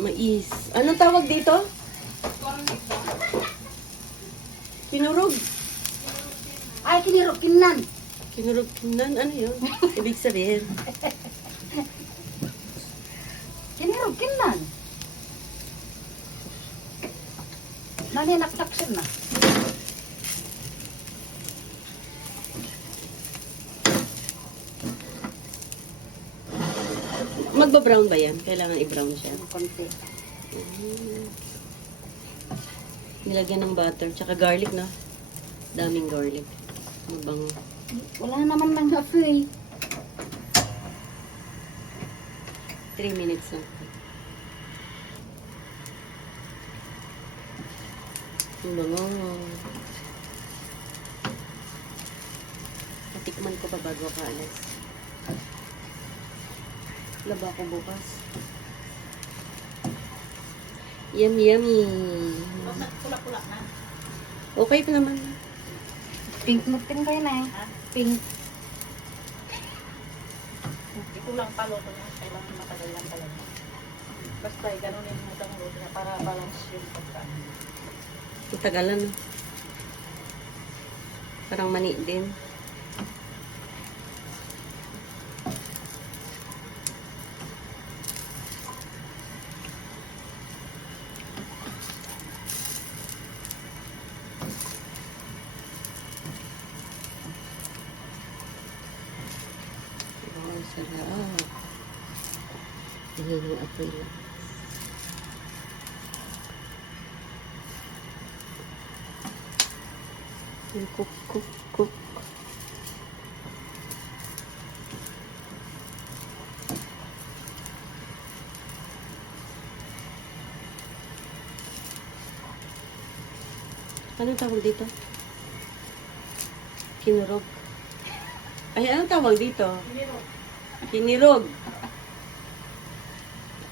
Mais. Anong tawag dito? Kinurog. Ay, kinirukinan. Kinurog kinan. Ano yun? Ibig sabihin. Kinirukinan. Naninaktak siya na. Magba-brown ba yan? Kailangan i-brown siya. Konti. Nilagyan ng butter. Tsaka garlic, no? Daming garlic. Mabango. Wala naman ng apoy. 3 minutes na. Mabango. Natikman ko pa bago ka, Alex. Laba ko bukas. Yummy, yummy. Pula-pula na. Okay pa naman. Pink mutin kayo na eh. Pink. Hindi ko lang paluto na. Kailangan matagal lang talaga. Basta ganunin mo itong luto niya para balance yung pagkain. Matagalan, no? Parang mani din. Oh, sarap. Yung apoy lang. Yung cook. Anong tawag dito? Kinurog. Ay, anong tawag dito? Kinirog.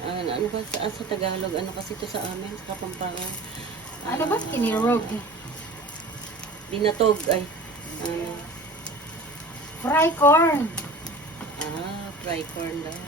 Ano ba sa Tagalog? Ano kasi ito sa amin? Sa Kapampangan. Ano ba kinirog? Dinatog. Ay. Fry corn. Fry corn daw.